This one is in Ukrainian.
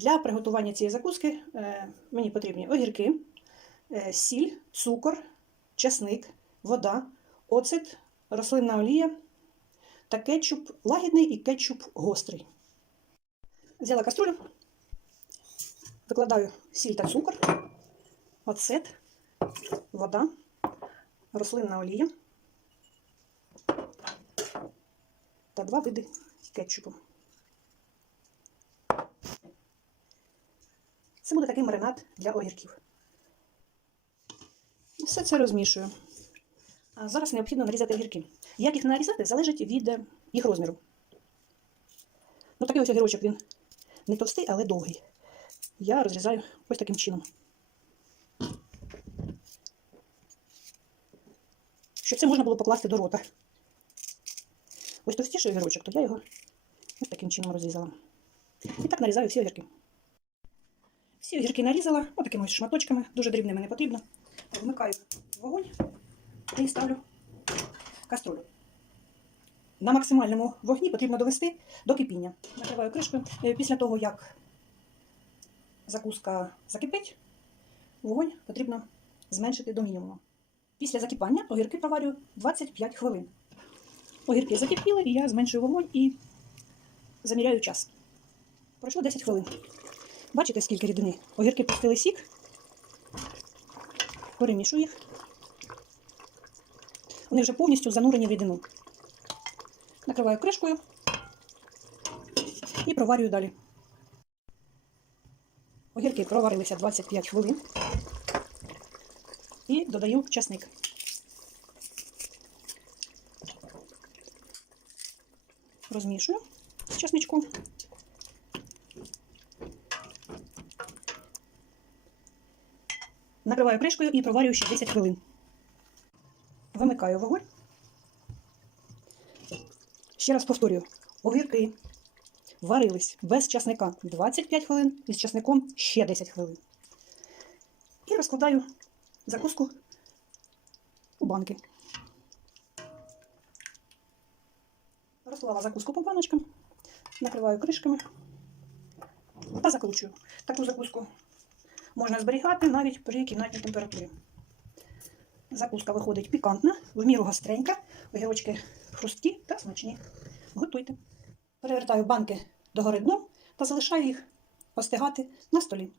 Для приготування цієї закуски е, мені потрібні огірки, е, сіль, цукор, чесник, вода, оцет, рослинна олія та кетчуп лагідний і кетчуп гострий. Взяла каструлю, викладаю сіль та цукор, оцет, вода, рослинна олія та два види кетчупу. Це буде такий маринад для огірків. Все це розмішую. А зараз необхідно нарізати огірки. Як їх нарізати, залежить від е, їх розміру. Ну, такий ось огірочок він не товстий, але довгий. Я розрізаю ось таким чином. Щоб це можна було покласти до рота. Ось товстіший огірочок, то я його ось таким чином розрізала. І так нарізаю всі огірки. Всі огірки нарізала, отакими ось шматочками, дуже дрібними не потрібно. Вмикаю вогонь і ставлю каструлю. На максимальному вогні потрібно довести до кипіння. Накриваю кришкою. Е, Після того, як закуска закипить, вогонь потрібно зменшити до мінімуму. Після закипання огірки проварюю 25 хвилин. Огірки закипіли, і я зменшую вогонь і заміряю час. Пройшло 10 хвилин. Бачите, скільки рідини? Огірки пустили сік. Перемішую їх. Вони вже повністю занурені в рідину. Накриваю кришкою і проварюю далі. Огірки проварилися 25 хвилин. І додаю часник. Розмішую з часничком. Накриваю кришкою і проварюю ще 10 хвилин. Вимикаю вогонь. Ще раз повторюю: огірки варились без часника 25 хвилин і з часником ще 10 хвилин. І розкладаю закуску у банки. Розклала закуску по баночкам, накриваю кришками та закручую. Таку закуску можна зберігати навіть при кімнатній температурі. Закуска виходить пікантна, в міру гостренька, огірочки хрусткі та смачні. Готуйте. Перевертаю банки догори дном та залишаю їх остигати на столі.